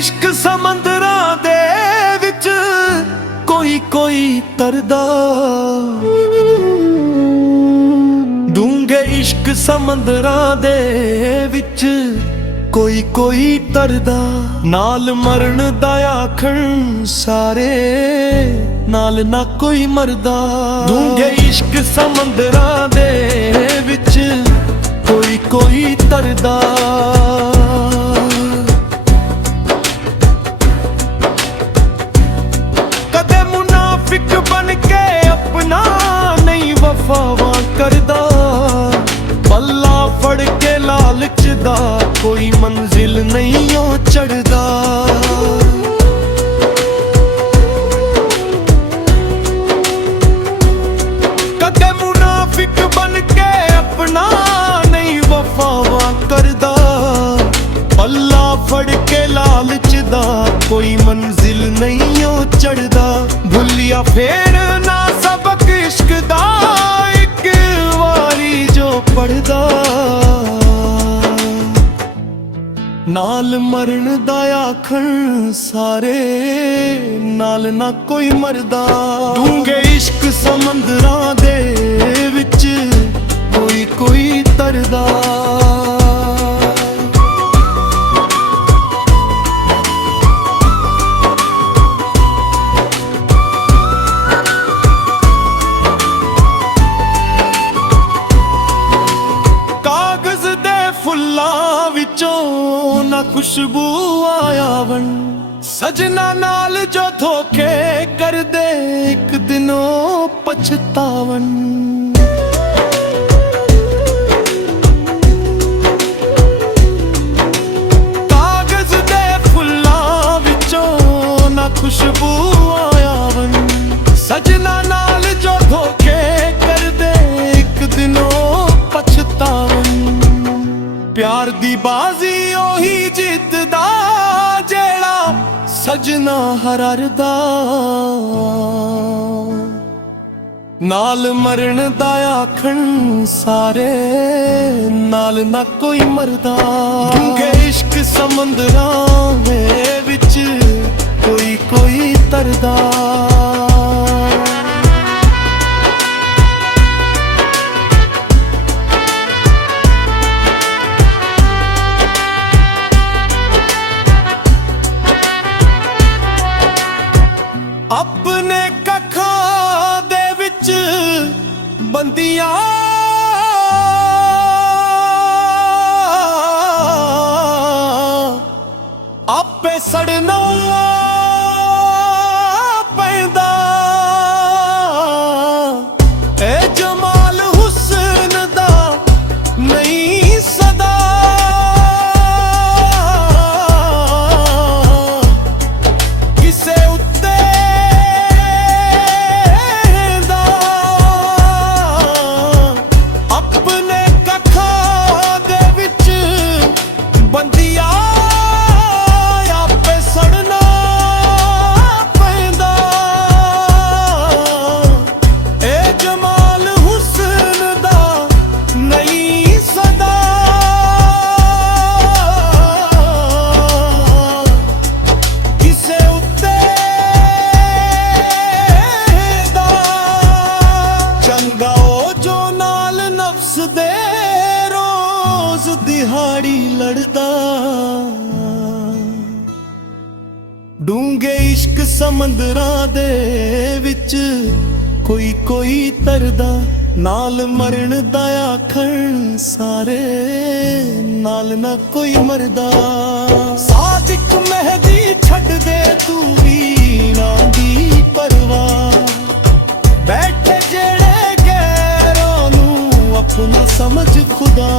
इश्क समंदरां दे विच कोई कोई तरदा। डूंगे इश्क समंदरां दे विच कोई कोई तरदा। नाल मरण दा आखण सारे नाल ना कोई मरदा। डूंगे इश्क समंदरां दे विच कोई कोई तरदा। कदे मुनाफिक बन के अपना नहीं वफावा करदा। पल्ला फड़ के लालच दा कोई मंजिल नहीं ओ चढ़दा। कदे मुनाफिक बन के अपना नहीं वफावा करदा। पल्ला फड़ के लालच दा कोई मंजिल नहीं ओ चढ़दा। भुलिया फेर ना सबक इश्क दा एक वारी जो पढ़दा। नाल मरण दा आखण सारे नाल ना कोई मरदा। डूंगे इश्क समंदरां दे विच कोई कोई तरदा। कागज दे फुल्लां विचों ना खुशबू आयावन। सजना नाल जो धोखे कर दे एक दिनों पछतावन। कागज दे फुल्लां विचों ना खुशबू आयावन। सजना नाल जो धोखे कर दे एक दिनों पछतावन। प्यार दी बाजी ओही जितदा जेड़ा सजना हरदा। नाल मरण दा आखण सारे नाल ना कोई मरदा। डूंगे इश्क समंदरां दे विच कोई कोई तरदा। अपने कखां दे विच बंदियां आपे सड़ना पैंदा। ए जमाल हुस्न दा नहीं सदा। किसे दिहाड़ी लड़दा। डूंगे इश्क समंदरां दे विच कोई कोई तरदा। नाल मरण दा आखण सारे नाल ना कोई मरदा। सादिक मेहदी छड़ दे तू वीणा दी परवाह। बैठे जेड़े गैरां नूं अपना समझ खुदा।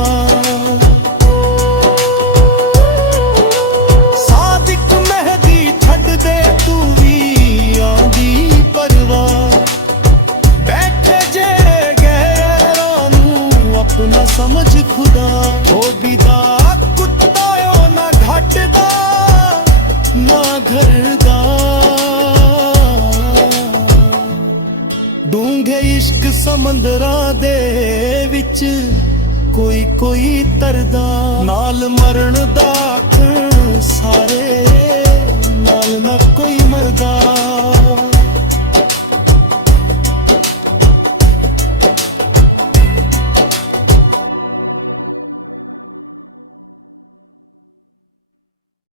अपना समझ खुदा ओ बिदा कुत्ता ओ ना घट दा ना घर दा। डूंगे इश्क समंदरां दे विच कोई कोई तरदा। नाल मरण दा